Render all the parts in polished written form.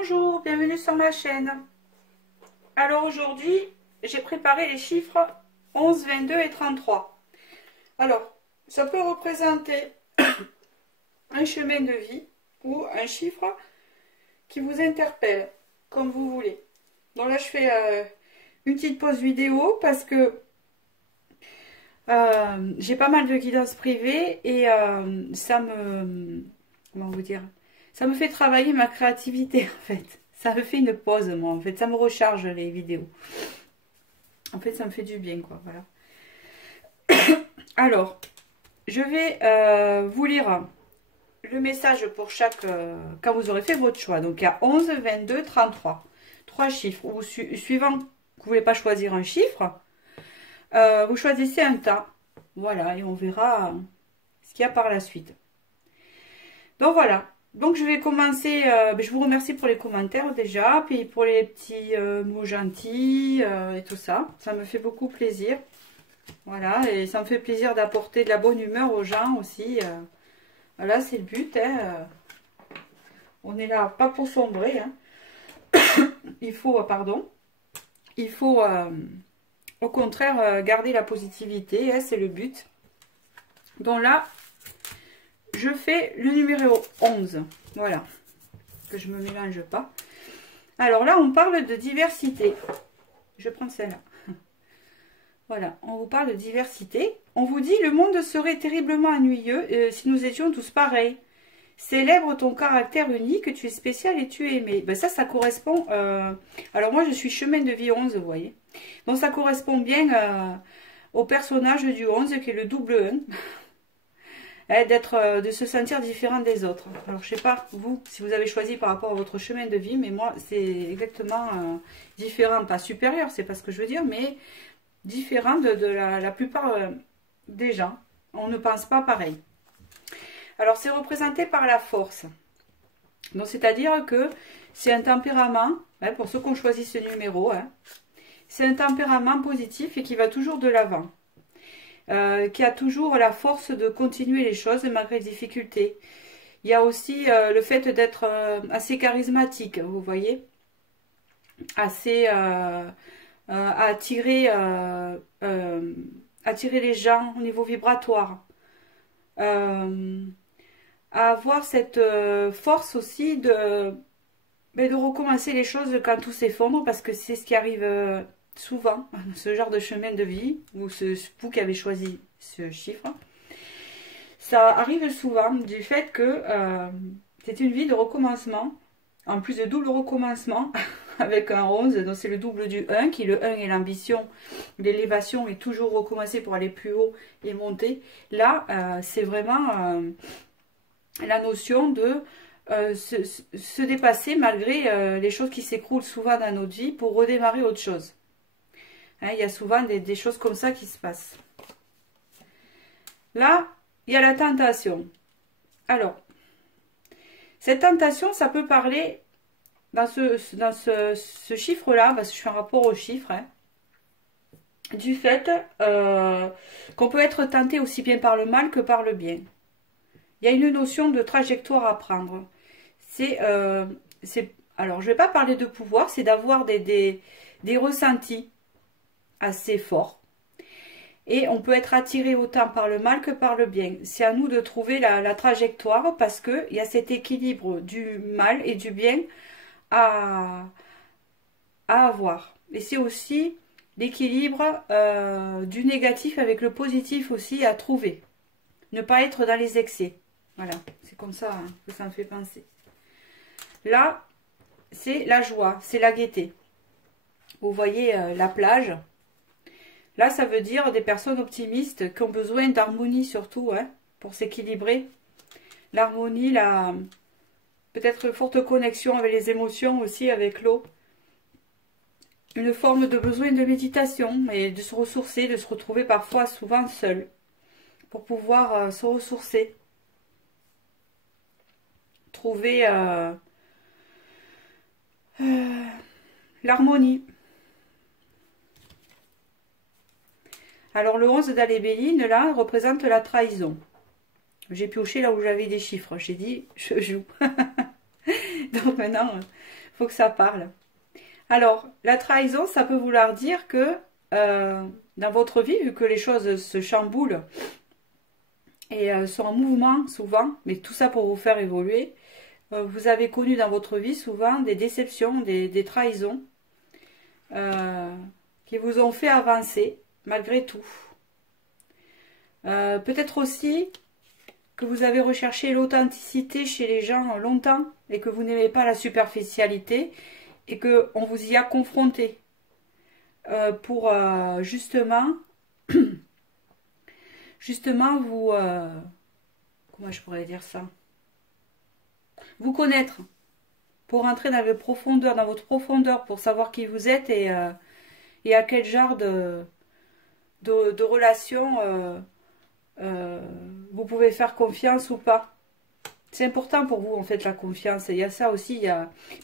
Bonjour, bienvenue sur ma chaîne. Alors aujourd'hui, j'ai préparé les chiffres 11, 22 et 33. Alors, ça peut représenter un chemin de vie ou un chiffre qui vous interpelle, comme vous voulez. Donc là, je fais une petite pause vidéo parce que j'ai pas mal de guidances privées et ça me... Comment vous dire? Ça me fait travailler ma créativité en fait. Ça me fait une pause moi en fait. Ça me recharge les vidéos. En fait ça me fait du bien quoi. Voilà. Alors, je vais vous lire le message pour chaque... quand vous aurez fait votre choix. Donc il y a 11, 22, 33. 3 chiffres. Ou suivant que vous ne voulez pas choisir un chiffre, vous choisissez un tas. Voilà, et on verra ce qu'il y a par la suite. Donc voilà. Donc je vais commencer, je vous remercie pour les commentaires déjà, puis pour les petits mots gentils et tout ça. Ça me fait beaucoup plaisir. Voilà, et ça me fait plaisir d'apporter de la bonne humeur aux gens aussi. Voilà, c'est le but. Hein. On est là, pas pour sombrer. Hein. Il faut, il faut au contraire garder la positivité, hein, c'est le but. Donc là, je fais le numéro 11. Voilà. Que je ne me mélange pas. Alors là, on parle de diversité. Je prends celle-là. Voilà. On vous parle de diversité. On vous dit, le monde serait terriblement ennuyeux si nous étions tous pareils. Célèbre ton caractère unique, tu es spécial et tu es aimé. Ben ça correspond... Alors moi, je suis chemin de vie 11, vous voyez. Donc ça correspond bien au personnage du 11, qui est le double 1. De se sentir différent des autres. Alors je sais pas vous si vous avez choisi par rapport à votre chemin de vie, mais moi c'est exactement différent, pas supérieur, c'est pas ce que je veux dire, mais différent de la plupart des gens. On ne pense pas pareil. Alors c'est représenté par la force. Donc c'est-à-dire que c'est un tempérament, hein, pour ceux qui ont choisi ce numéro, hein, c'est un tempérament positif et qui va toujours de l'avant. Qui a toujours la force de continuer les choses malgré les difficultés. Il y a aussi le fait d'être assez charismatique, vous voyez, assez attirer les gens au niveau vibratoire. À avoir cette force aussi de recommencer les choses quand tout s'effondre, parce que c'est ce qui arrive souvent, ce genre de chemin de vie, ou vous qui avez choisi ce chiffre, ça arrive souvent du fait que c'est une vie de recommencement, en plus de double recommencement, avec un 11, donc c'est le double du 1, qui le 1 est l'ambition, l'élévation, et toujours recommencer pour aller plus haut et monter. Là, c'est vraiment la notion de se dépasser malgré les choses qui s'écroulent souvent dans notre vie pour redémarrer autre chose. Hein, il y a souvent des choses comme ça qui se passent. Là, il y a la tentation. Alors, cette tentation, ça peut parler dans ce chiffre-là, parce que je fais un rapport au chiffre, hein, du fait qu'on peut être tenté aussi bien par le mal que par le bien. Il y a une notion de trajectoire à prendre. Alors, je ne vais pas parler de pouvoir, c'est d'avoir des ressentis assez forts. Et on peut être attiré autant par le mal que par le bien. C'est à nous de trouver la trajectoire, parce qu'il y a cet équilibre du mal et du bien à avoir. Et c'est aussi l'équilibre du négatif avec le positif aussi à trouver. Ne pas être dans les excès. Voilà, c'est comme ça hein, que ça me fait penser. Là, c'est la joie, c'est la gaieté. Vous voyez la plage. Là, ça veut dire des personnes optimistes qui ont besoin d'harmonie surtout, hein, pour s'équilibrer. L'harmonie, peut-être une forte connexion avec les émotions aussi, avec l'eau. Une forme de besoin de méditation et de se ressourcer, de se retrouver parfois souvent seul pour pouvoir se ressourcer. Trouver l'harmonie. Alors le 11 d'Alébéline, là, représente la trahison. J'ai pioché là où j'avais des chiffres. J'ai dit, je joue. Donc maintenant, faut que ça parle. Alors, la trahison, ça peut vouloir dire que dans votre vie, vu que les choses se chamboulent et sont en mouvement souvent, mais tout ça pour vous faire évoluer, vous avez connu dans votre vie souvent des déceptions, des trahisons qui vous ont fait avancer malgré tout. Peut-être aussi que vous avez recherché l'authenticité chez les gens longtemps et que vous n'aimez pas la superficialité et qu'on vous y a confronté pour justement vous... comment je pourrais dire ça? Vous connaître, pour entrer dans votre profondeur, pour savoir qui vous êtes et à quel genre de relation vous pouvez faire confiance ou pas. C'est important pour vous, en fait, la confiance. Il y a ça aussi.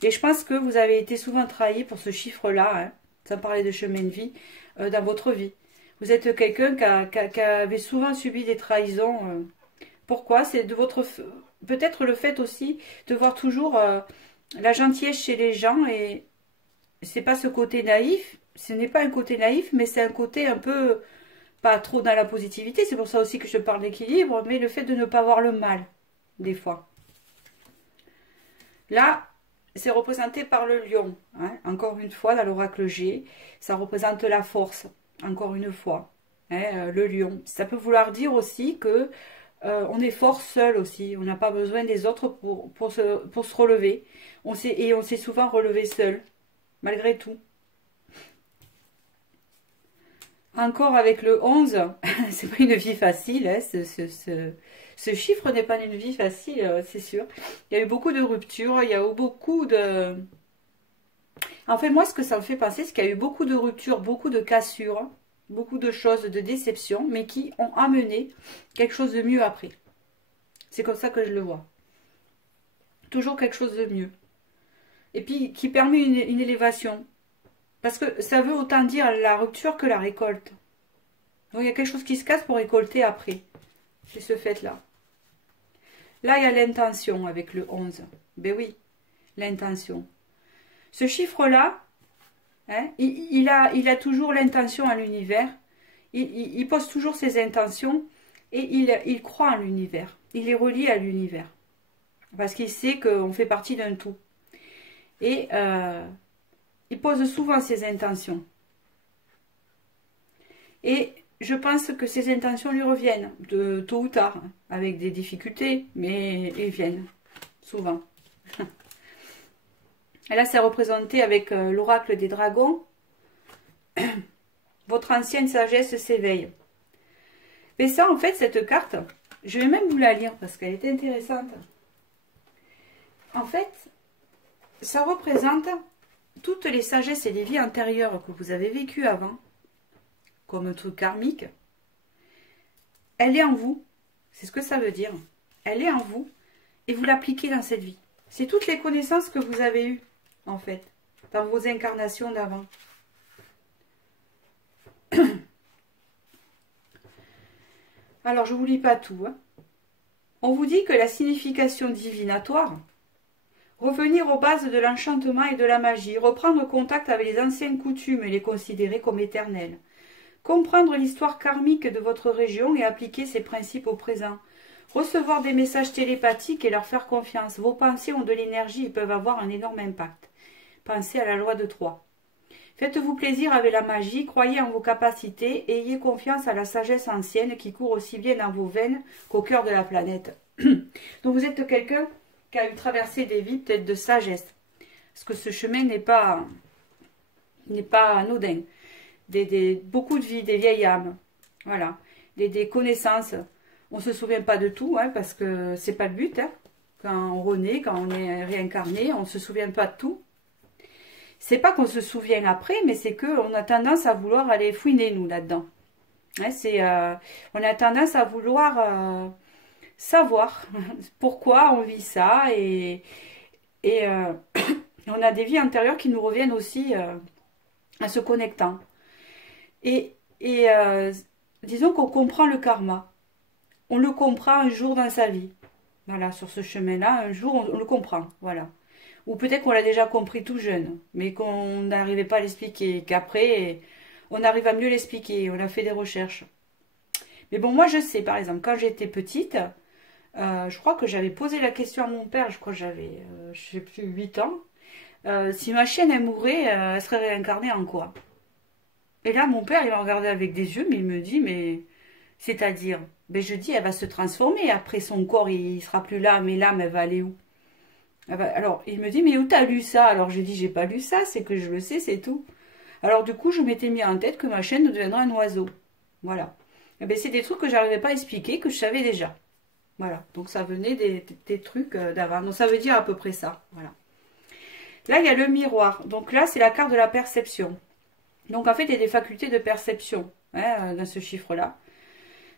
Et je pense que vous avez été souvent trahi pour ce chiffre-là, hein, sans parler de chemin de vie, dans votre vie. Vous êtes quelqu'un qui avait souvent subi des trahisons. Pourquoi? C'est de votre... Peut-être le fait aussi de voir toujours la gentillesse chez les gens. Et c'est pas ce côté naïf. Ce n'est pas un côté naïf, mais c'est un côté un peu... Pas trop dans la positivité. C'est pour ça aussi que je parle d'équilibre. Mais le fait de ne pas voir le mal. Des fois. Là, c'est représenté par le lion. Hein, encore une fois, dans l'oracle G, ça représente la force. Encore une fois. Hein, le lion. Ça peut vouloir dire aussi que on est fort seul aussi. On n'a pas besoin des autres pour se relever. On s'est souvent relevé seul. Malgré tout. Encore avec le 11, c'est pas une vie facile, hein, ce chiffre n'est pas une vie facile, c'est sûr. Il y a eu beaucoup de ruptures, il y a eu beaucoup de... En fait, moi, ce que ça me fait penser, c'est qu'il y a eu beaucoup de ruptures, beaucoup de cassures, beaucoup de choses, de déceptions, mais qui ont amené quelque chose de mieux après. C'est comme ça que je le vois. Toujours quelque chose de mieux. Et puis, qui permet une élévation. Parce que ça veut autant dire la rupture que la récolte. Donc il y a quelque chose qui se casse pour récolter après. C'est ce fait-là. Là, il y a l'intention avec le 11. Ben oui, l'intention. Ce chiffre-là, hein, il a toujours l'intention à l'univers. Il pose toujours ses intentions et il croit en l'univers. Il est relié à l'univers. Parce qu'il sait qu'on fait partie d'un tout. Et... il pose souvent ses intentions. Et je pense que ces intentions lui reviennent, de tôt ou tard, avec des difficultés, mais ils viennent, souvent. Et là, c'est représenté avec l'oracle des dragons. Votre ancienne sagesse s'éveille. Mais ça, en fait, cette carte, je vais même vous la lire, parce qu'elle est intéressante. En fait, ça représente... toutes les sagesses et les vies antérieures que vous avez vécues avant, comme un truc karmique, elle est en vous. C'est ce que ça veut dire. Elle est en vous et vous l'appliquez dans cette vie. C'est toutes les connaissances que vous avez eues, en fait, dans vos incarnations d'avant. Alors, je ne vous lis pas tout. Hein. On vous dit que la signification divinatoire... Revenir aux bases de l'enchantement et de la magie, reprendre contact avec les anciennes coutumes et les considérer comme éternelles. Comprendre l'histoire karmique de votre région et appliquer ces principes au présent. Recevoir des messages télépathiques et leur faire confiance. Vos pensées ont de l'énergie et peuvent avoir un énorme impact. Pensez à la loi de 3. Faites-vous plaisir avec la magie, croyez en vos capacités et ayez confiance à la sagesse ancienne qui court aussi bien dans vos veines qu'au cœur de la planète. Donc vous êtes quelqu'un qui a eu traversé des vies peut-être de sagesse. Parce que ce chemin n'est pas anodin. Beaucoup de vies, des vieilles âmes. Voilà. Des connaissances. On ne se souvient pas de tout, hein, parce que c'est pas le but. Hein. Quand on renaît, quand on est réincarné, on ne se souvient pas de tout. C'est pas qu'on se souvient après, mais c'est qu'on a tendance à vouloir aller fouiner, nous, là-dedans. Hein, on a tendance à vouloir... savoir pourquoi on vit ça et on a des vies antérieures qui nous reviennent aussi en se connectant. Et disons qu'on comprend le karma. On le comprend un jour dans sa vie. Voilà, sur ce chemin-là, un jour, on le comprend. Voilà. Ou peut-être qu'on l'a déjà compris tout jeune, mais qu'on n'arrivait pas à l'expliquer, qu'après, on arrive à mieux l'expliquer, on a fait des recherches. Mais bon, moi je sais, par exemple, quand j'étais petite, je crois que j'avais posé la question à mon père, je crois que j'avais, je sais plus, 8 ans, si ma chienne, elle mourait, elle serait réincarnée en quoi? Et là, mon père, il m'a regardé avec des yeux, mais il me dit, mais c'est-à-dire, ben je dis, elle va se transformer, après son corps, il sera plus là, mais l'âme, elle va aller où? Alors, il me dit, mais où t'as lu ça? Alors, j'ai dit, j'ai pas lu ça, c'est que je le sais, c'est tout. Alors, du coup, je m'étais mis en tête que ma chienne deviendrait un oiseau. Voilà. Eh ben, c'est des trucs que j'arrivais pas à expliquer, que je savais déjà. Voilà. Donc, ça venait des trucs d'avant. Donc, ça veut dire à peu près ça. Voilà. Là, il y a le miroir. Donc, là, c'est la carte de la perception. Donc, en fait, il y a des facultés de perception hein, dans ce chiffre-là.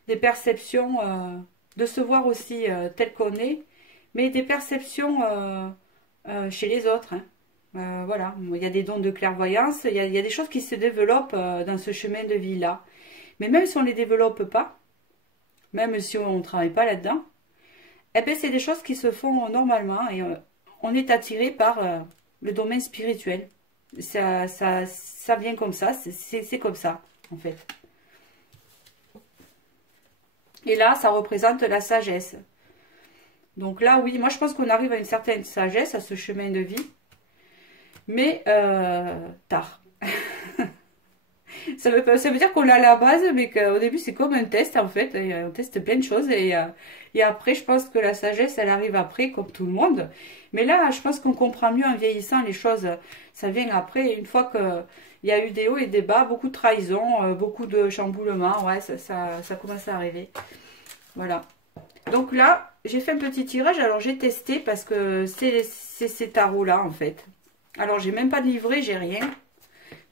Des perceptions de se voir aussi tel qu'on est, mais des perceptions chez les autres. Hein. Voilà, il y a des dons de clairvoyance, il y a des choses qui se développent dans ce chemin de vie-là. Mais même si on ne les développe pas, même si on ne travaille pas là-dedans, eh ben, c'est des choses qui se font normalement et on est attiré par le domaine spirituel. Ça vient comme ça, c'est comme ça, en fait. Et là, ça représente la sagesse. Donc là, oui, moi je pense qu'on arrive à une certaine sagesse, à ce chemin de vie. Mais tard. Ça veut dire qu'on l'a à la base, mais qu'au début c'est comme un test en fait. Et, on teste plein de choses et après je pense que la sagesse elle arrive après comme tout le monde. Mais là je pense qu'on comprend mieux en vieillissant les choses. Ça vient après, une fois que il y a eu des hauts et des bas, beaucoup de trahison, beaucoup de chamboulements. Ouais, ça commence à arriver. Voilà. Donc là, j'ai fait un petit tirage. Alors j'ai testé parce que c'est ces tarots-là en fait. Alors j'ai même pas de livret, j'ai rien.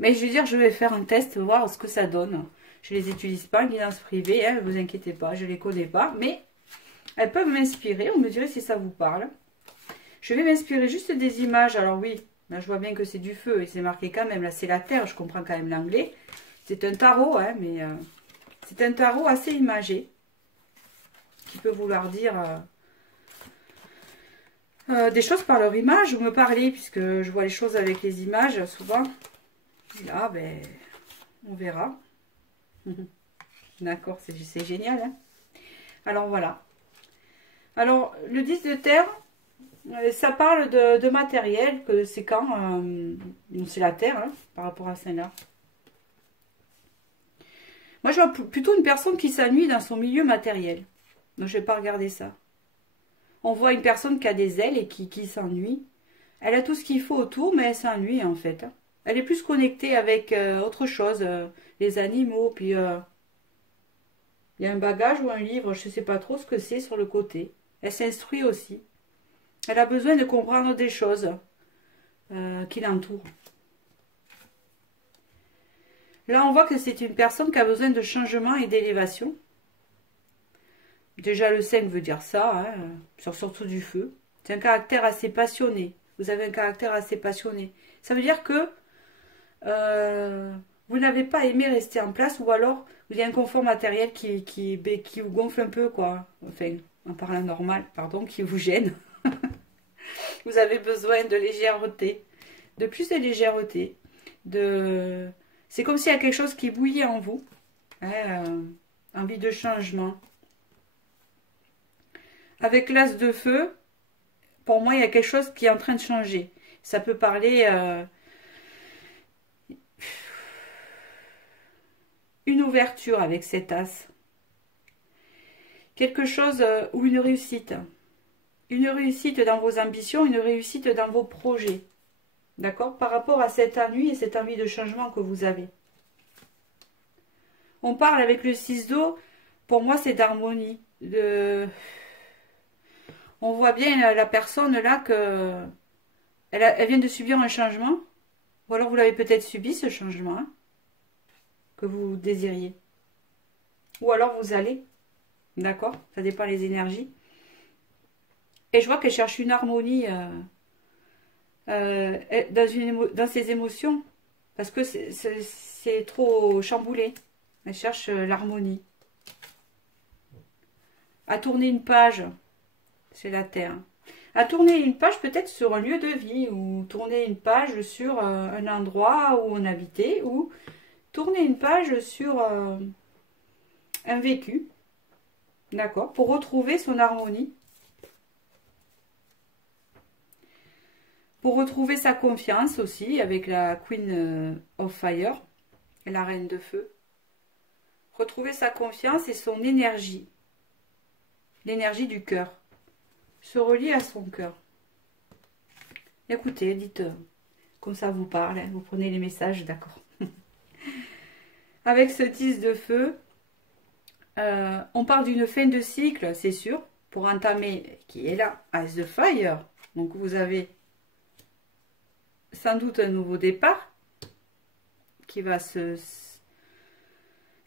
Mais je veux dire, je vais faire un test, voir ce que ça donne. Je les utilise pas en guidance privée, hein, vous inquiétez pas, je les connais pas. Mais elles peuvent m'inspirer, on me dirait si ça vous parle. Je vais m'inspirer juste des images. Alors oui, là je vois bien que c'est du feu et c'est marqué quand même, là c'est la terre, je comprends quand même l'anglais. C'est un tarot, hein, mais c'est un tarot assez imagé. Qui peut vouloir dire des choses par leur image. Vous me parlez, puisque je vois les choses avec les images souvent. Et là, ben, on verra. D'accord, c'est génial. Hein, alors voilà. Alors, le 10 de terre, ça parle de matériel, que c'est quand c'est la terre, hein, par rapport à celle-là. Moi, je vois plutôt une personne qui s'ennuie dans son milieu matériel. Donc, je ne vais pas regarder ça. On voit une personne qui a des ailes et qui s'ennuie. Elle a tout ce qu'il faut autour, mais elle s'ennuie en fait. Elle est plus connectée avec autre chose, les animaux, puis il y a un bagage ou un livre, je ne sais pas trop ce que c'est sur le côté. Elle s'instruit aussi. Elle a besoin de comprendre des choses qui l'entourent. Là, on voit que c'est une personne qui a besoin de changement et d'élévation. Déjà, le 5 veut dire ça, hein, surtout du feu. C'est un caractère assez passionné. Vous avez un caractère assez passionné. Ça veut dire que vous n'avez pas aimé rester en place ou alors il y a un confort matériel qui vous gonfle un peu, quoi. Enfin, en parlant normal, pardon, qui vous gêne. Vous avez besoin de légèreté, de plus de légèreté. C'est comme s'il y a quelque chose qui bouillait en vous. Hein, envie de changement. Avec l'as de feu, pour moi, il y a quelque chose qui est en train de changer. Ça peut parler une ouverture avec cet as. Quelque chose ou une réussite. Une réussite dans vos ambitions, une réussite dans vos projets. D'accord? Par rapport à cet ennui et cette envie de changement que vous avez. On parle avec le 6 d'eau, pour moi c'est d'harmonie. On voit bien la personne là que elle vient de subir un changement. Ou alors vous l'avez peut-être subi ce changement hein, que vous désiriez. Ou alors vous allez. D'accord? Ça dépend des énergies. Et je vois qu'elle cherche une harmonie dans ses émotions. Parce que c'est trop chamboulé. Elle cherche l'harmonie. À tourner une page. C'est la terre. À tourner une page peut-être sur un lieu de vie, ou tourner une page sur un endroit où on habitait, ou tourner une page sur un vécu, d'accord, pour retrouver son harmonie, pour retrouver sa confiance aussi, avec la Queen of Fire, la reine de feu. Retrouver sa confiance et son énergie, l'énergie du cœur, se relier à son cœur. Écoutez, dites comme ça vous parle, hein, vous prenez les messages, d'accord. Avec ce 10 de feu, on parle d'une fin de cycle, c'est sûr, pour entamer, qui est là, As de Fire. Donc vous avez sans doute un nouveau départ qui va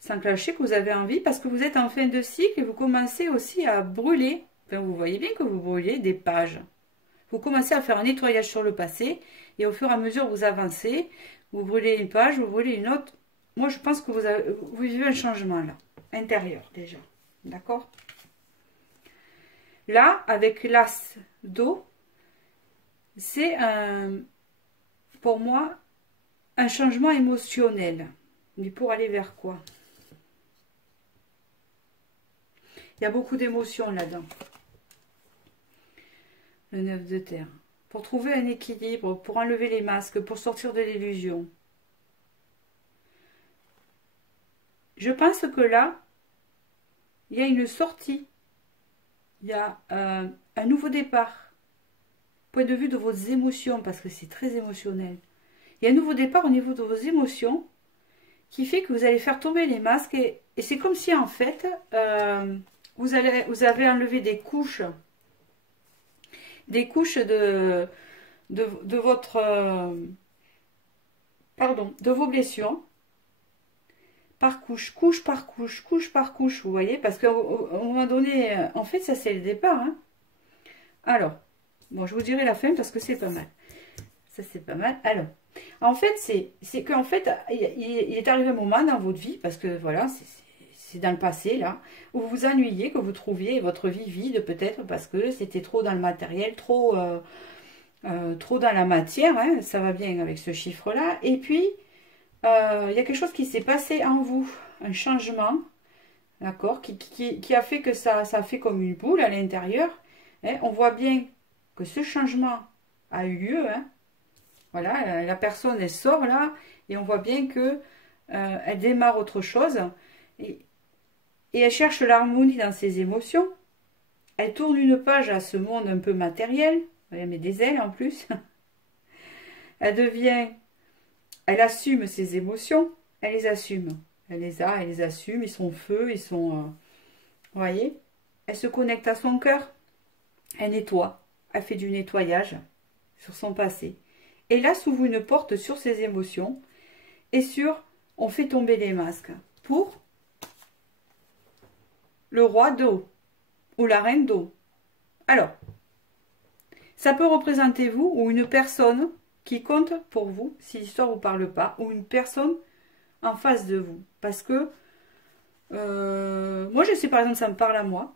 s'enclencher, que vous avez envie, parce que vous êtes en fin de cycle et vous commencez aussi à brûler. Enfin, vous voyez bien que vous brûlez des pages. Vous commencez à faire un nettoyage sur le passé et au fur et à mesure vous avancez, vous brûlez une page, vous brûlez une autre. Moi, je pense que vous vivez un changement là, intérieur déjà. D'accord? Là, avec l'as d'eau, c'est pour moi un changement émotionnel. Mais pour aller vers quoi? Il y a beaucoup d'émotions là-dedans. Le 9 de terre. Pour trouver un équilibre, pour enlever les masques, pour sortir de l'illusion. Je pense que là, il y a une sortie. Il y a un nouveau départ. Point de vue de vos émotions, parce que c'est très émotionnel. Il y a un nouveau départ au niveau de vos émotions qui fait que vous allez faire tomber les masques. Et c'est comme si, en fait, vous avez enlevé des couches de votre de vos blessures par couche, couche par couche, couche par couche, vous voyez, parce qu'à un moment donné, en fait, ça c'est le départ. Hein. Alors, bon, je vous dirai la fin parce que c'est pas mal. Ça c'est pas mal. Alors, en fait, c'est qu'en fait, il est arrivé un moment dans votre vie, parce que voilà, c'est dans le passé, là, où vous vous ennuyez, que vous trouviez votre vie vide, peut-être, parce que c'était trop dans le matériel, trop dans la matière, hein, ça va bien avec ce chiffre-là. Et puis, il y a quelque chose qui s'est passé en vous, un changement, d'accord, qui a fait que ça fait comme une boule à l'intérieur. Hein, on voit bien que ce changement a eu lieu. Hein. Voilà, la personne, elle sort là, et on voit bien que elle démarre autre chose. Et elle cherche l'harmonie dans ses émotions. Elle tourne une page à ce monde un peu matériel. Elle met des ailes en plus. Elle assume ses émotions. Elle les assume. Elle les assume. Ils sont feu, ils sont... vous voyez? Elle se connecte à son cœur. Elle nettoie. Elle fait du nettoyage sur son passé. Et là s'ouvre une porte sur ses émotions. Et on fait tomber les masques. Pour le roi d'eau. Ou la reine d'eau. Alors, ça peut représenter vous ou une personne qui compte pour vous, si l'histoire ne vous parle pas, ou une personne en face de vous. Parce que, moi je sais par exemple, ça me parle à moi,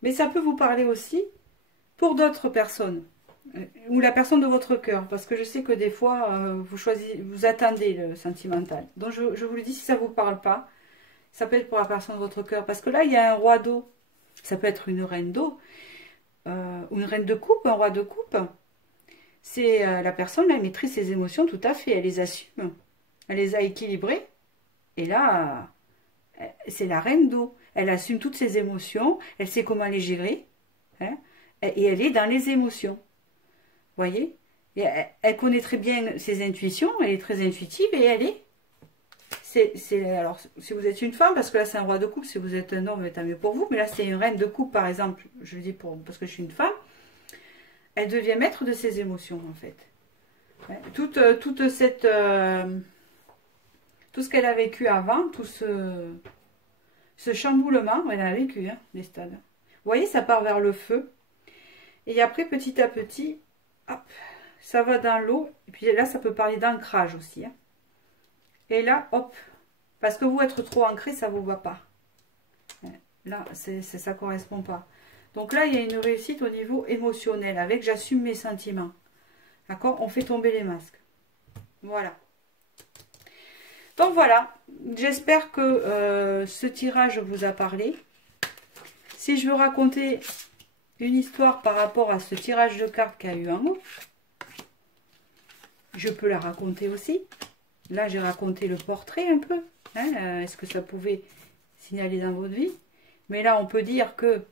mais ça peut vous parler aussi pour d'autres personnes, ou la personne de votre cœur, parce que je sais que des fois, vous attendez le sentimental. Donc je vous le dis, si ça ne vous parle pas, ça peut être pour la personne de votre cœur, parce que là, il y a un roi d'eau, ça peut être une reine d'eau, ou une reine de coupe, un roi de coupe. C'est la personne, là, elle maîtrise ses émotions tout à fait, elle les assume, elle les a équilibrées, et là, c'est la reine d'eau. Elle assume toutes ses émotions, elle sait comment les gérer, hein, et elle est dans les émotions. Vous voyez? Et elle connaît très bien ses intuitions, elle est très intuitive, et elle est... alors, si vous êtes une femme, parce que là c'est un roi de coupe, si vous êtes un homme, tant mieux pour vous, mais là c'est une reine de coupe, par exemple, je le dis parce que je suis une femme, elle devient maître de ses émotions, en fait. Toute cette... tout ce qu'elle a vécu avant, tout ce chamboulement, elle a vécu, hein, les stades. Vous voyez, ça part vers le feu. Et après, petit à petit, hop, ça va dans l'eau. Et puis là, ça peut parler d'ancrage aussi. Hein. Et là, hop, parce que vous être trop ancré, ça ne vous va pas. Là, ça ne correspond pas. Donc là, il y a une réussite au niveau émotionnel, avec j'assume mes sentiments. D'accord? On fait tomber les masques. Voilà. Donc voilà, j'espère que ce tirage vous a parlé. Si je veux raconter une histoire par rapport à ce tirage de cartes qui a eu un mot, je peux la raconter aussi. Là, j'ai raconté le portrait un peu. Hein, est-ce que ça pouvait signaler dans votre vie? Mais là, on peut dire que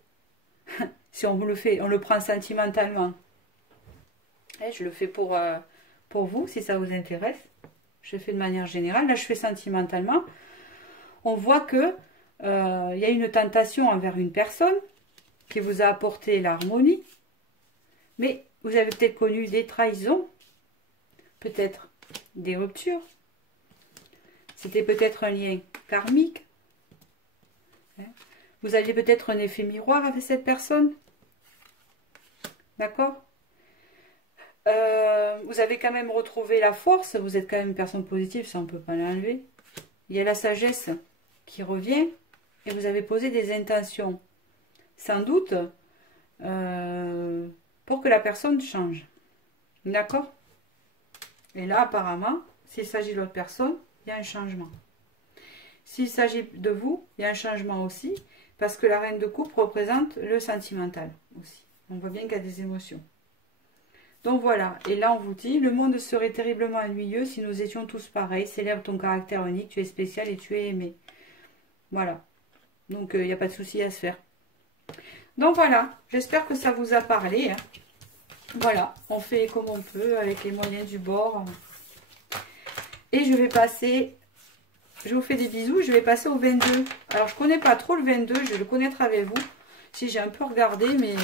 si on vous le fait, on le prend sentimentalement. Et je le fais pour vous, si ça vous intéresse. Je le fais de manière générale. Là, je fais sentimentalement. On voit que il y a une tentation envers une personne qui vous a apporté l'harmonie. Mais vous avez peut-être connu des trahisons, peut-être des ruptures. C'était peut-être un lien karmique. Vous aviez peut-être un effet miroir avec cette personne. D'accord? Vous avez quand même retrouvé la force. Vous êtes quand même une personne positive, ça on ne peut pas l'enlever. Il y a la sagesse qui revient. Et vous avez posé des intentions. Sans doute pour que la personne change. D'accord? Et là, apparemment, s'il s'agit de l'autre personne, il y a un changement. S'il s'agit de vous, il y a un changement aussi. Parce que la reine de coupe représente le sentimental aussi. On voit bien qu'il y a des émotions. Donc voilà, et là on vous dit, le monde serait terriblement ennuyeux si nous étions tous pareils. Célèbre ton caractère unique, tu es spécial et tu es aimé. Voilà. Donc il n'y a pas de souci à se faire. Donc voilà, j'espère que ça vous a parlé. Hein. Voilà, on fait comme on peut avec les moyens du bord. Et je vais passer, je vous fais des bisous, je vais passer au 22. Alors je ne connais pas trop le 22, je vais le connaître avec vous. Si j'ai un peu regardé, mais...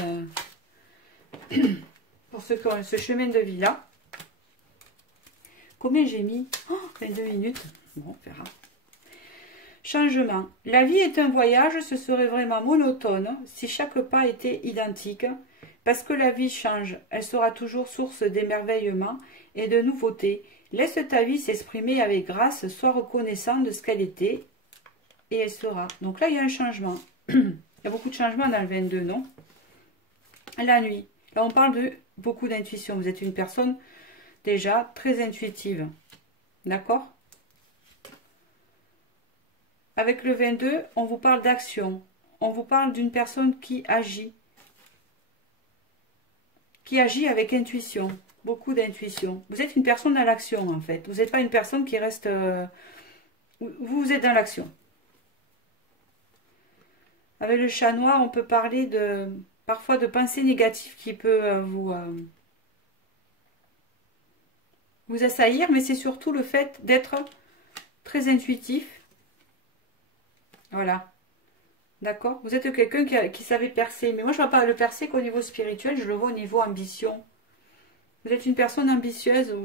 pour ceux qui ont ce chemin de vie là. Combien j'ai mis? 22 minutes. Bon, on verra. Changement. La vie est un voyage, ce serait vraiment monotone si chaque pas était identique. Parce que la vie change, elle sera toujours source d'émerveillement et de nouveautés. Laisse ta vie s'exprimer avec grâce, sois reconnaissant de ce qu'elle était et elle sera. Donc là, il y a un changement. Il y a beaucoup de changements dans le 22, non? La nuit. Là, on parle de beaucoup d'intuition. Vous êtes une personne déjà très intuitive. D'accord? Avec le 22, on vous parle d'action. On vous parle d'une personne qui agit. Qui agit avec intuition. Beaucoup d'intuition. Vous êtes une personne à l'action, en fait. Vous n'êtes pas une personne qui reste... vous êtes dans l'action. Avec le chat noir, on peut parler de... parfois de pensées négatives qui peut vous assaillir, mais c'est surtout le fait d'être très intuitif. Voilà. D'accord? Vous êtes quelqu'un qui savait percer. Mais moi, je ne vois pas le percer qu'au niveau spirituel, je le vois au niveau ambition. Vous êtes une personne ambitieuse où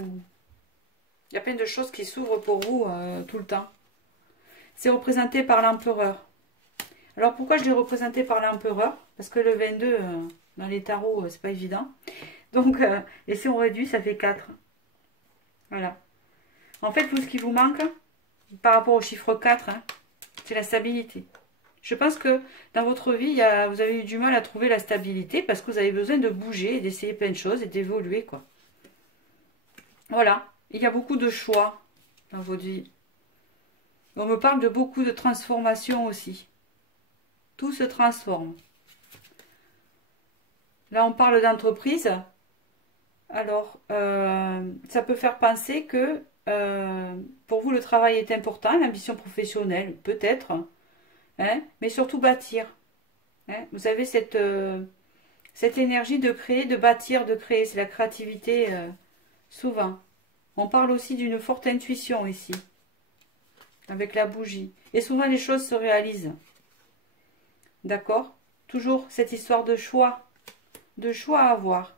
il y a plein de choses qui s'ouvrent pour vous tout le temps. C'est représenté par l'empereur. Alors, pourquoi je l'ai représenté par l'empereur? Parce que le 22, dans les tarots, c'est pas évident. Donc, et si on réduit, ça fait 4. Voilà. En fait, tout ce qui vous manque, par rapport au chiffre 4, hein, c'est la stabilité. Je pense que dans votre vie, vous avez eu du mal à trouver la stabilité parce que vous avez besoin de bouger, d'essayer plein de choses et d'évoluer, quoi. Voilà. Il y a beaucoup de choix dans votre vie. On me parle de beaucoup de transformations aussi. Tout se transforme. Là, on parle d'entreprise. Alors, ça peut faire penser que pour vous, le travail est important, l'ambition professionnelle, peut-être, hein, mais surtout bâtir. Hein. Vous avez cette énergie de créer, de bâtir, de créer. C'est la créativité, souvent. On parle aussi d'une forte intuition ici, avec la bougie. Et souvent, les choses se réalisent. D'accord? Toujours cette histoire de choix à avoir.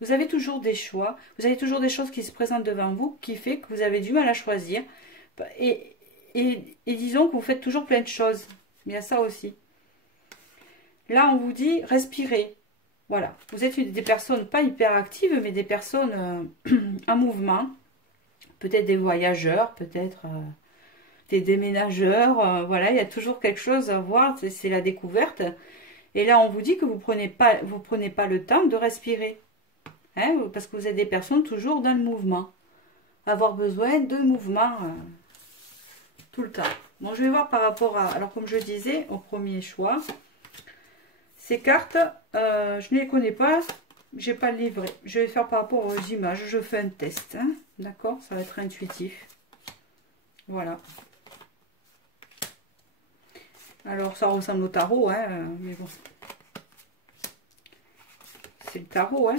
Vous avez toujours des choix, vous avez toujours des choses qui se présentent devant vous, qui fait que vous avez du mal à choisir. Et disons que vous faites toujours plein de choses. Il y a ça aussi. Là, on vous dit, respirez. Voilà. Vous êtes des personnes pas hyper actives, mais des personnes en mouvement. Peut-être des voyageurs, peut-être des déménageurs. Voilà, il y a toujours quelque chose à voir. C'est la découverte. Et là, on vous dit que vous prenez pas le temps de respirer. Hein, parce que vous êtes des personnes toujours dans le mouvement. Avoir besoin de mouvement tout le temps. Bon, je vais voir par rapport à... Alors, comme je disais, au premier choix, ces cartes, je ne les connais pas. J'ai pas le livret. Je vais faire par rapport aux images. Je fais un test. Hein, d'accord? Ça va être intuitif. Voilà. Alors, ça ressemble au tarot, hein, mais bon. C'est le tarot, hein.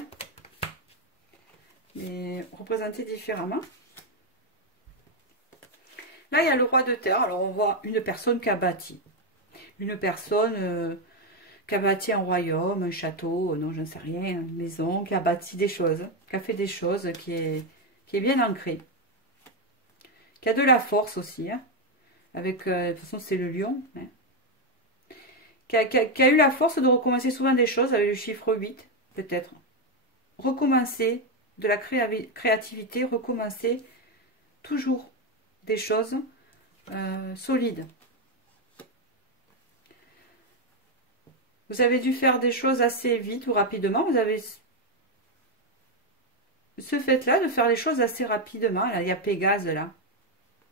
Mais représenté différemment. Là, il y a le roi de terre. Alors, on voit une personne qui a bâti. Une personne qui a bâti un royaume, un château, non, je ne sais rien, une maison, qui a bâti des choses, qui a fait des choses, qui est bien ancrée. Qui a de la force aussi, hein. Avec, de toute façon, c'est le lion. Hein. Qui a eu la force de recommencer souvent des choses avec le chiffre 8, peut-être. Recommencer de la créativité, recommencer toujours des choses solides. Vous avez dû faire des choses assez vite ou rapidement. Vous avez ce fait-là de faire les choses assez rapidement. Là, il y a Pégase, là.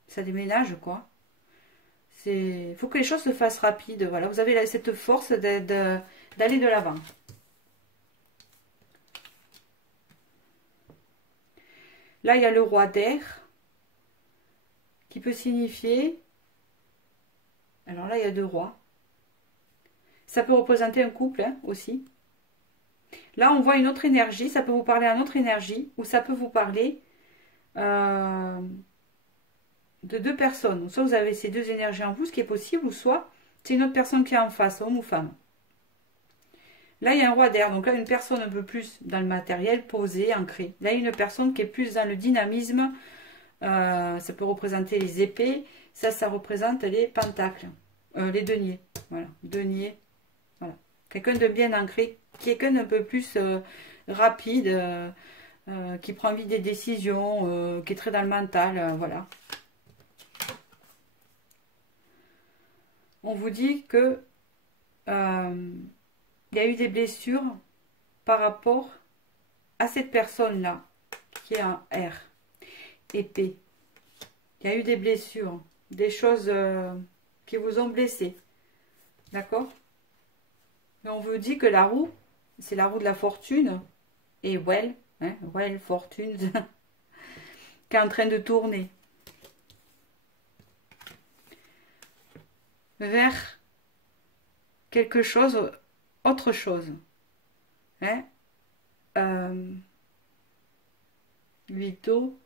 Ça déménage, quoi. Il faut que les choses se fassent rapides. Voilà, vous avez cette force d'aller de l'avant. Là, il y a le roi d'air qui peut signifier... Alors là, il y a deux rois. Ça peut représenter un couple hein, aussi. Là, on voit une autre énergie. Ça peut vous parler à une autre énergie ou ça peut vous parler de deux personnes. Soit vous avez ces deux énergies en vous, ce qui est possible, ou soit c'est une autre personne qui est en face, homme ou femme. Là, il y a un roi d'air. Donc là, une personne un peu plus dans le matériel, posée, ancrée. Là, il y a une personne qui est plus dans le dynamisme. Ça peut représenter les épées. Ça représente les pentacles. Les deniers. Voilà, denier. Voilà. Quelqu'un de bien ancré. Quelqu'un d'un peu plus rapide. Qui prend vite des décisions. Qui est très dans le mental. Voilà. On vous dit que... il y a eu des blessures par rapport à cette personne-là, qui est en R, épée. Il y a eu des blessures, des choses qui vous ont blessé. D'accord? Mais on vous dit que la roue, c'est la roue de la fortune, et well, hein, well, fortune, qui est en train de tourner vers quelque chose, autre chose. Hein? Vito,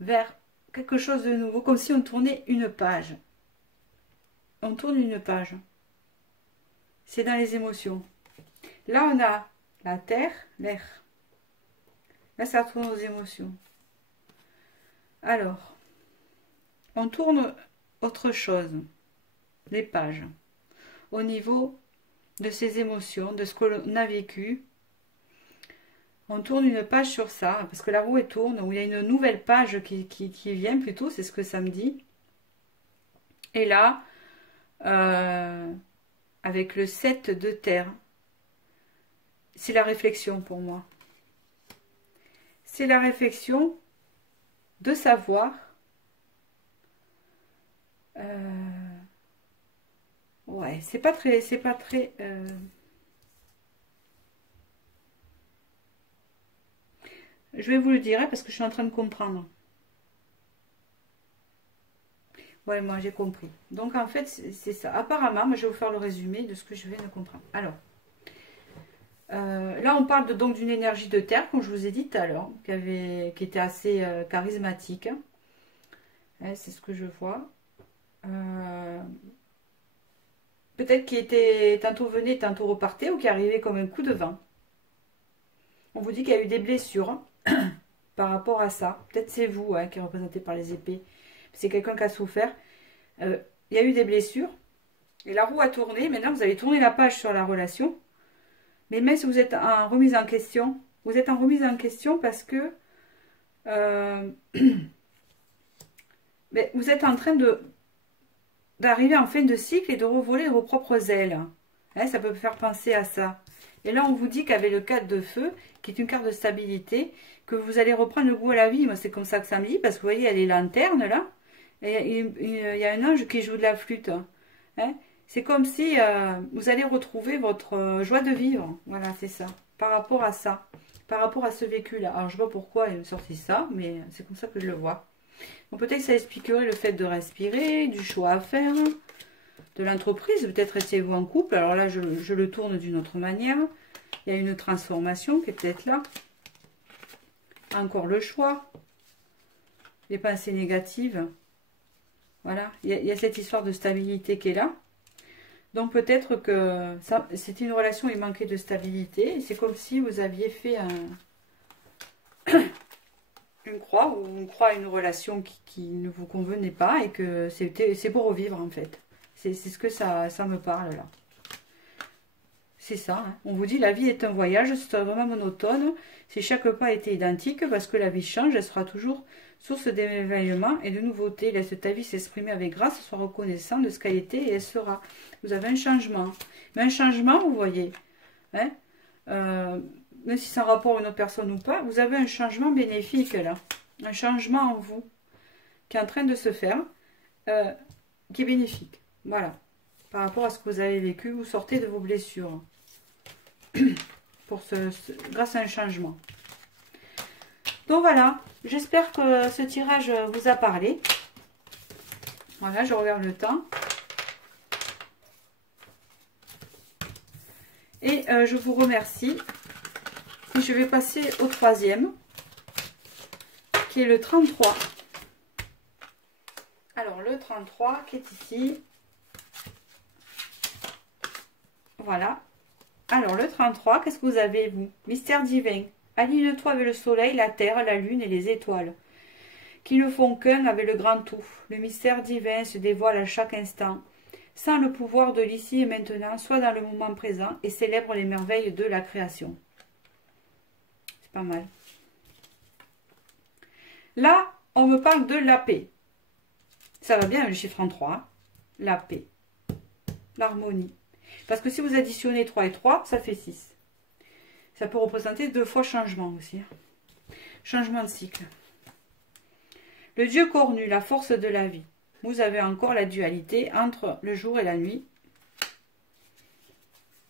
vers quelque chose de nouveau, comme si on tournait une page. On tourne une page. C'est dans les émotions. Là, on a la terre, l'air. Là, ça tourne aux émotions. Alors, on tourne autre chose, les pages, au niveau de ses émotions, de ce que l'on a vécu. On tourne une page sur ça, parce que la roue elle tourne, où il y a une nouvelle page qui vient plutôt, c'est ce que ça me dit. Et là, avec le 7 de terre, c'est la réflexion pour moi. C'est la réflexion de savoir ouais, c'est pas très je vais vous le dire hein, parce que je suis en train de comprendre. Ouais, moi j'ai compris. Donc en fait, c'est ça. Apparemment, moi je vais vous faire le résumé de ce que je viens de comprendre. Alors, là on parle donc d'une énergie de terre, comme je vous ai dit tout à l'heure, qui était assez charismatique. Ouais, c'est ce que je vois. Peut-être qui était tantôt venait, tantôt repartait, ou qui arrivait comme un coup de vent. On vous dit qu'il y a eu des blessures par rapport à ça. Peut-être c'est vous hein, qui est représenté par les épées. C'est quelqu'un qui a souffert. Il y a eu des blessures. Et la roue a tourné. Maintenant, vous avez tourné la page sur la relation. Mais même si vous êtes en remise en question, vous êtes en remise en question parce que mais vous êtes en train d'arriver en fin de cycle et de revoler vos propres ailes. Hein, ça peut faire penser à ça. Et là, on vous dit qu'avec le 4 de feu, qui est une carte de stabilité, que vous allez reprendre le goût à la vie. Moi, c'est comme ça que ça me dit, parce que vous voyez, il y a les lanternes, là. Et il y a un ange qui joue de la flûte. Hein. C'est comme si vous allez retrouver votre joie de vivre. Voilà, c'est ça. Par rapport à ça. Par rapport à ce vécu-là. Alors, je vois pourquoi il me sortit ça, mais c'est comme ça que je le vois. Donc, peut-être que ça expliquerait le fait de respirer, du choix à faire, de l'entreprise. Peut-être étiez-vous en couple. Alors là, je le tourne d'une autre manière. Il y a une transformation qui est peut-être là. Encore le choix. Les pensées négatives. Voilà. Il y a cette histoire de stabilité qui est là. Donc peut-être que c'était une relation, il manquait de stabilité. C'est comme si vous aviez fait une croix ou une croix à une relation qui ne vous convenait pas et que c'est pour revivre en fait. C'est ce que ça me parle là. C'est ça. Hein. On vous dit la vie est un voyage, c'est vraiment monotone. Si chaque pas était identique, parce que la vie change, elle sera toujours source d'émerveillement et de nouveautés. Laisse ta vie s'exprimer avec grâce, sois reconnaissant de ce qu'elle était et elle sera. Vous avez un changement. Mais un changement, vous voyez, hein, même si c'est en rapport à une autre personne ou pas, vous avez un changement bénéfique là. Un changement en vous qui est en train de se faire, qui est bénéfique. Voilà. Par rapport à ce que vous avez vécu, vous sortez de vos blessures. Grâce à un changement. Donc voilà, j'espère que ce tirage vous a parlé. Voilà, je regarde le temps. Et je vous remercie. Et je vais passer au troisième, qui est le 33. Alors, le 33 qui est ici. Voilà. Alors, le 33, qu'est-ce que vous avez, vous? Mystère divin. Aligne-toi avec le soleil, la terre, la lune et les étoiles, qui ne font qu'un avec le grand tout. Le mystère divin se dévoile à chaque instant, sans le pouvoir de l'ici et maintenant, soit dans le moment présent, et célèbre les merveilles de la création. C'est pas mal. Là, on me parle de la paix. Ça va bien, le chiffre 33. Hein. La paix. L'harmonie. Parce que si vous additionnez 3 et 3, ça fait 6. Ça peut représenter 2 fois changement aussi. Changement de cycle. Le Dieu cornu, la force de la vie. Vous avez encore la dualité entre le jour et la nuit.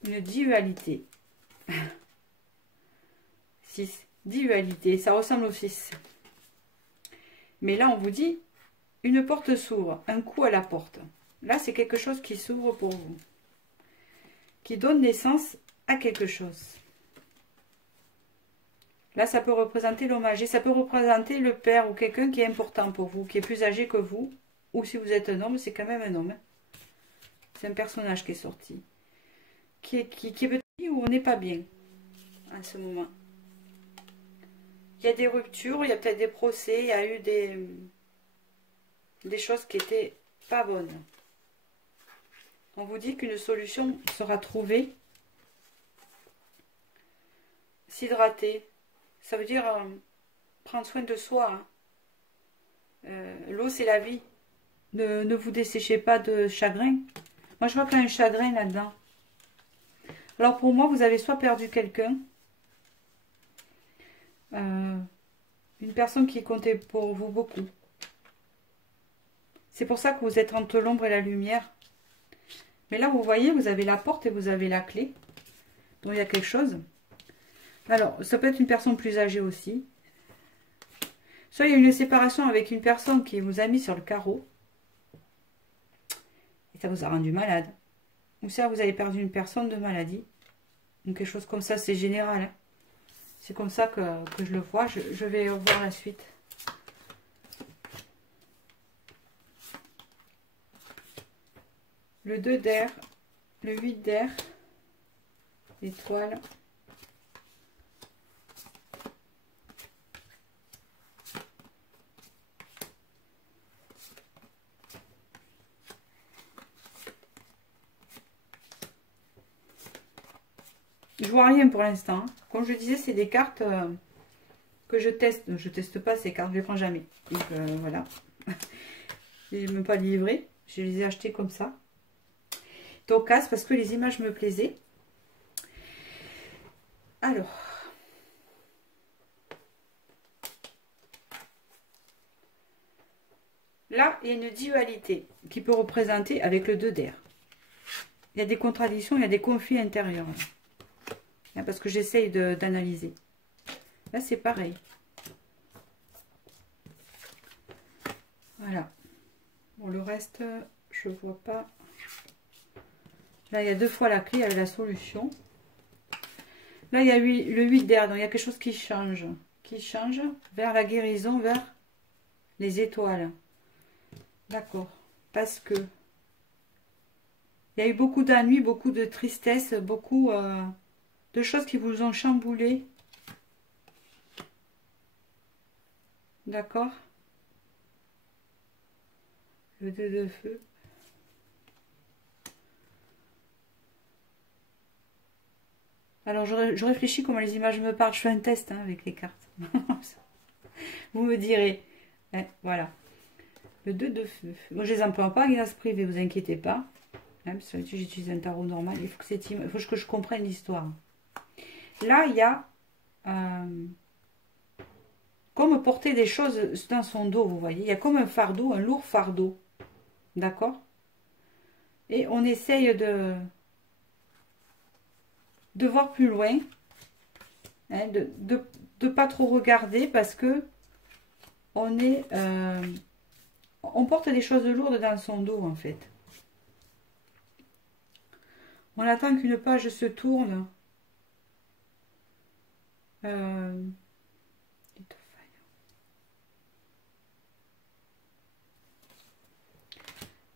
Une dualité. 6. Dualité, ça ressemble au 6. Mais là, on vous dit, une porte s'ouvre, un coup à la porte. Là, c'est quelque chose qui s'ouvre pour vous. Qui donne naissance à quelque chose. Là, ça peut représenter l'hommage. Et ça peut représenter le père ou quelqu'un qui est important pour vous, qui est plus âgé que vous. Ou si vous êtes un homme, c'est quand même un homme. C'est un personnage qui est sorti. Qui est petit ou on n'est pas bien en ce moment. Il y a des ruptures, il y a peut-être des procès, il y a eu des choses qui n'étaient pas bonnes. On vous dit qu'une solution sera trouvée. S'hydrater, ça veut dire prendre soin de soi. Hein. L'eau, c'est la vie. Ne vous desséchez pas de chagrin. Moi, je vois qu'il y a un chagrin là-dedans. Alors, pour moi, vous avez soit perdu quelqu'un, une personne qui comptait pour vous beaucoup. C'est pour ça que vous êtes entre l'ombre et la lumière. Mais là, vous voyez, vous avez la porte et vous avez la clé. Donc, il y a quelque chose. Alors, ça peut être une personne plus âgée aussi. Soit il y a une séparation avec une personne qui vous a mis sur le carreau. Et ça vous a rendu malade. Ou ça, vous avez perdu une personne de maladie. Donc, quelque chose comme ça, c'est général. Hein. C'est comme ça que je le vois. Je vais voir la suite. Le 2 d'air, le 8 d'air, l'étoile. Je vois rien pour l'instant. Comme je disais, c'est des cartes que je teste. Je teste pas ces cartes, je les prends jamais. Donc voilà. Je ne même pas livré. Je les ai achetées comme ça. Tocasse parce que les images me plaisaient. Alors. Là, il y a une dualité qui peut représenter avec le 2 d'air. Il y a des contradictions, il y a des conflits intérieurs. Parce que j'essaye d'analyser. Là, c'est pareil. Voilà. Bon, le reste, je vois pas. Là, il y a 2 fois la clé avec la solution. Là, il y a le 8 d'air. Donc, il y a quelque chose qui change. Qui change vers la guérison, vers les étoiles. D'accord. Parce que il y a eu beaucoup d'ennuis, beaucoup de tristesse, beaucoup de choses qui vous ont chamboulé. D'accord. Le 2 de feu. Alors, je réfléchis comment les images me parlent. Je fais un test avec les cartes. Vous me direz. Voilà. Le 2 de feu. Moi, je les emploie pas en guidance privée, vous inquiétez pas. Parce que j'utilise un tarot normal. Il faut que je comprenne l'histoire. Là, il y a comme porter des choses dans son dos, vous voyez. Il y a comme un fardeau, un lourd fardeau. D'accord? Et on essaye de voir plus loin. Hein, de pas trop regarder parce que on est... on porte des choses lourdes dans son dos, en fait. On attend qu'une page se tourne.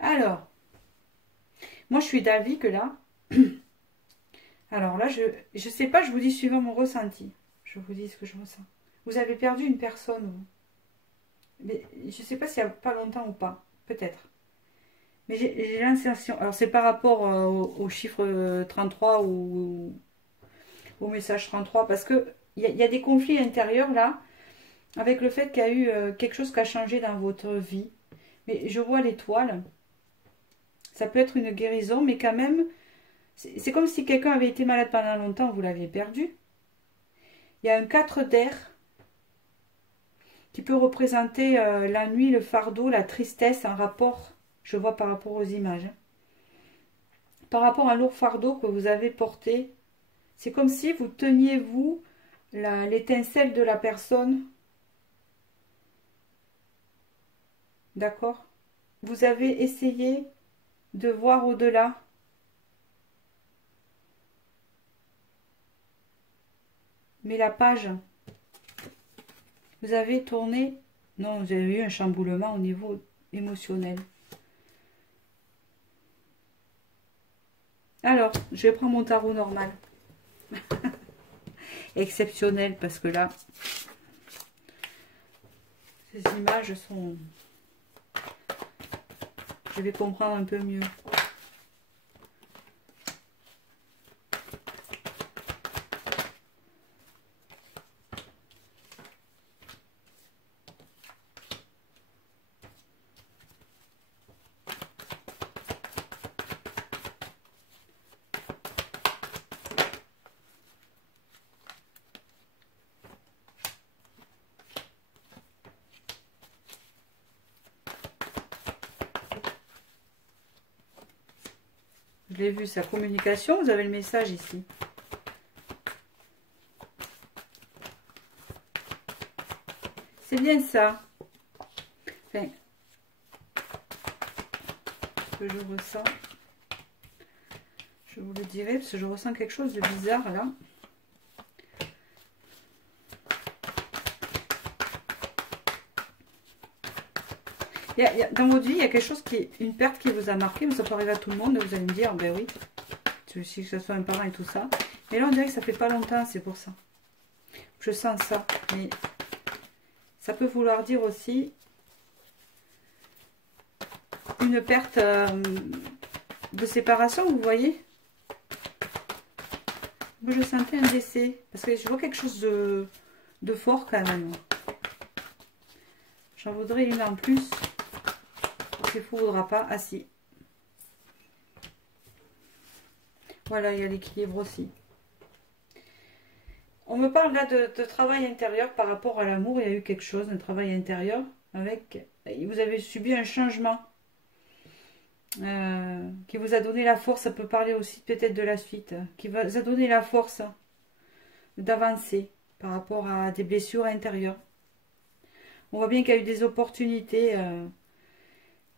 Alors, moi, je suis d'avis que là... Alors là, je sais pas, je vous dis suivant mon ressenti. Je vous dis ce que je ressens. Vous avez perdu une personne, vous. Mais je sais pas s'il y a pas longtemps ou pas. Peut-être. Mais j'ai l'insertion. Alors, c'est par rapport au chiffre 33 ou au message 33. Parce que il y a des conflits intérieurs, là, avec le fait qu'il y a eu quelque chose qui a changé dans votre vie. Mais je vois l'étoile. Ça peut être une guérison, mais quand même... C'est comme si quelqu'un avait été malade pendant longtemps, vous l'aviez perdu. Il y a un 4 d'air qui peut représenter la nuit, le fardeau, la tristesse, un rapport, je vois par rapport aux images. Par rapport à un lourd fardeau que vous avez porté, c'est comme si vous teniez, vous, l'étincelle de la personne. D'accord? Vous avez essayé de voir au-delà. Mais la page, vous avez tourné, non, vous avez eu un chamboulement au niveau émotionnel. Alors, je vais prendre mon tarot normal. Exceptionnel, parce que là, ces images sont... Je vais comprendre un peu mieux. Je l'ai vu, sa communication, vous avez le message ici. C'est bien ça. Enfin, ce que je ressens, je vous le dirai, parce que je ressens quelque chose de bizarre là. Dans votre vie, il y a quelque chose qui est une perte qui vous a marqué, mais ça peut arriver à tout le monde. Vous allez me dire, ben oui, si que ce soit un parent et tout ça. Mais là, on dirait que ça fait pas longtemps, c'est pour ça. Je sens ça. Mais ça peut vouloir dire aussi une perte de séparation, vous voyez. Moi, je sentais un décès. Parce que je vois quelque chose de fort quand même. J'en voudrais une en plus. Il ne faudra pas. Ah si. Voilà, il y a l'équilibre aussi. On me parle là de travail intérieur par rapport à l'amour. Il y a eu quelque chose, un travail intérieur avec... Vous avez subi un changement qui vous a donné la force. Ça peut parler aussi peut-être de la suite. Qui vous a donné la force d'avancer par rapport à des blessures intérieures. On voit bien qu'il y a eu des opportunités.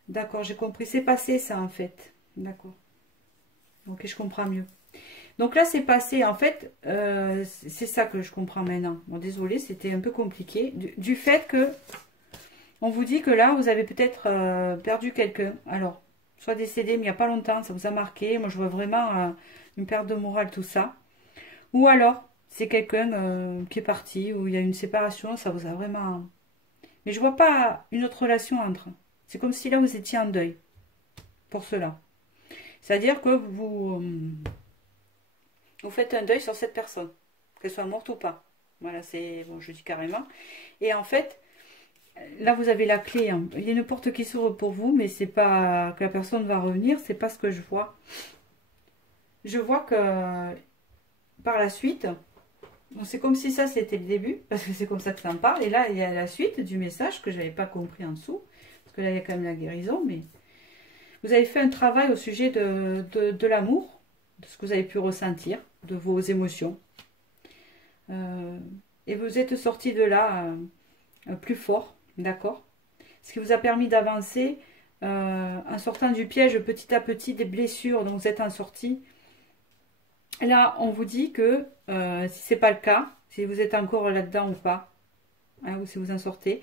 D'accord, j'ai compris. C'est passé ça en fait. D'accord. Ok, je comprends mieux. Donc là, c'est passé. En fait, c'est ça que je comprends maintenant. Bon, désolé, c'était un peu compliqué. Du fait que on vous dit que là, vous avez peut-être perdu quelqu'un. Alors, soit décédé, mais il n'y a pas longtemps, ça vous a marqué. Moi, je vois vraiment une perte de morale, tout ça. Ou alors, c'est quelqu'un qui est parti, ou il y a une séparation, ça vous a vraiment... Mais je vois pas une autre relation entre. C'est comme si là, vous étiez en deuil. Pour cela. C'est-à-dire que vous faites un deuil sur cette personne. Qu'elle soit morte ou pas. Voilà, c'est... Bon, je dis carrément. Et en fait, là, vous avez la clé. Hein. Il y a une porte qui s'ouvre pour vous, mais c'est pas que la personne va revenir. C'est pas ce que je vois. Je vois que par la suite... C'est comme si ça c'était le début, parce que c'est comme ça que ça en parle. Et là, il y a la suite du message que je n'avais pas compris en dessous. Parce que là, il y a quand même la guérison. Mais vous avez fait un travail au sujet de l'amour, de ce que vous avez pu ressentir, de vos émotions. Et vous êtes sorti de là plus fort, d'accord? Ce qui vous a permis d'avancer en sortant du piège petit à petit des blessures dont vous êtes en sortie. Là, on vous dit que si ce n'est pas le cas, si vous êtes encore là-dedans ou pas, hein, ou si vous en sortez,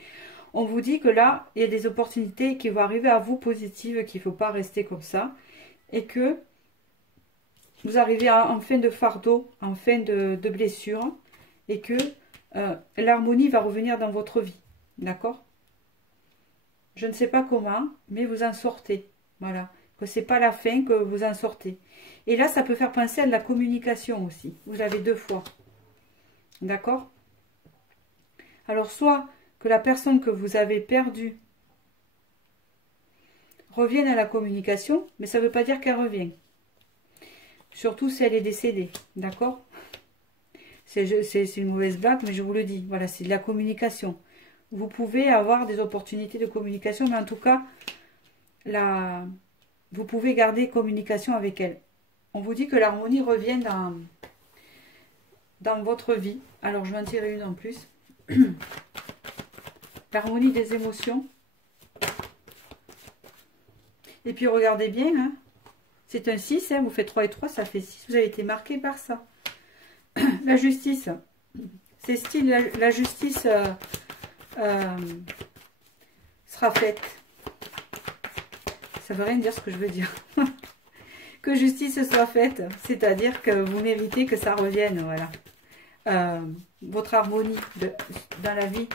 on vous dit que là, il y a des opportunités qui vont arriver à vous positives, qu'il ne faut pas rester comme ça, et que vous arrivez en fin de fardeau, en fin de blessure, et que l'harmonie va revenir dans votre vie, d'accord? Je ne sais pas comment, mais vous en sortez, voilà. Que c'est pas la fin, que vous en sortez. Et là, ça peut faire penser à de la communication aussi. Vous l'avez deux fois. D'accord? Alors, soit que la personne que vous avez perdue revienne à la communication, mais ça ne veut pas dire qu'elle revient. Surtout si elle est décédée. D'accord? C'est une mauvaise blague, mais je vous le dis. Voilà, c'est de la communication. Vous pouvez avoir des opportunités de communication, mais en tout cas, vous pouvez garder communication avec elle. On vous dit que l'harmonie revient dans votre vie. Alors, je vais en tirer une en plus. L'harmonie des émotions. Et puis, regardez bien. Hein, c'est un 6. Hein, vous faites 3 et 3, ça fait 6. Vous avez été marqué par ça. La justice. C'est style, la justice sera faite. Ça veut rien dire ce que je veux dire. Que justice soit faite, c'est-à-dire que vous méritez que ça revienne, voilà. Votre harmonie dans la vie,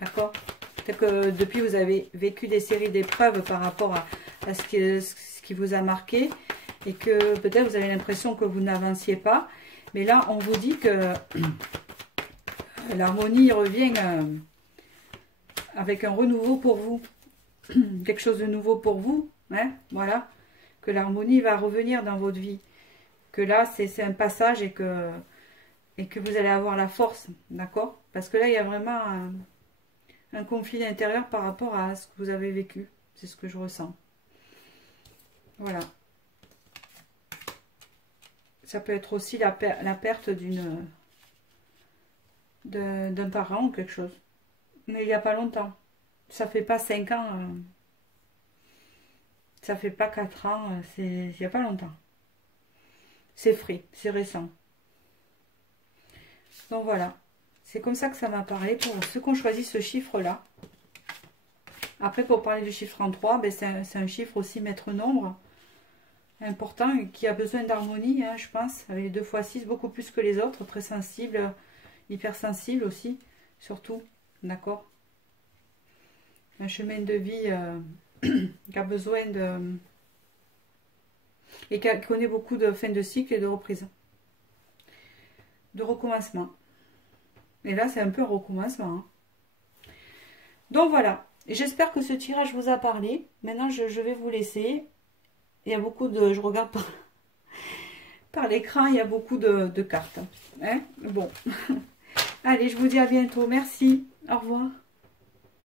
d'accord? Peut-être que depuis vous avez vécu des séries d'épreuves par rapport à ce qui vous a marqué et que peut-être vous avez l'impression que vous n'avanciez pas. Mais là, on vous dit que l'harmonie revient avec un renouveau pour vous. Quelque chose de nouveau pour vous, hein, voilà. Que l'harmonie va revenir dans votre vie. Que là, c'est un passage et que vous allez avoir la force, d'accord? Parce que là, il y a vraiment un conflit intérieur par rapport à ce que vous avez vécu. C'est ce que je ressens. Voilà. Ça peut être aussi la perte d'un parent ou quelque chose. Mais il n'y a pas longtemps. Ça fait pas 5 ans. Ça fait pas 4 ans. Il n'y a pas longtemps. C'est frais, c'est récent. Donc voilà. C'est comme ça que ça m'a parlé pour ceux qui ont choisi ce chiffre-là. Après, pour parler du chiffre 33, ben c'est un chiffre aussi maître nombre. Important, qui a besoin d'harmonie, hein, je pense. Avec les 2 x 6, beaucoup plus que les autres. Très sensible, hypersensible aussi, surtout. D'accord? Un chemin de vie qui a besoin de... et qui connaît beaucoup de fin de cycle et de reprise. De recommencement. Et là, c'est un peu un recommencement. Hein. Donc voilà. J'espère que ce tirage vous a parlé. Maintenant, je vais vous laisser. Il y a beaucoup de... Je regarde par l'écran, il y a beaucoup de cartes. Hein, bon. Allez, je vous dis à bientôt. Merci. Au revoir.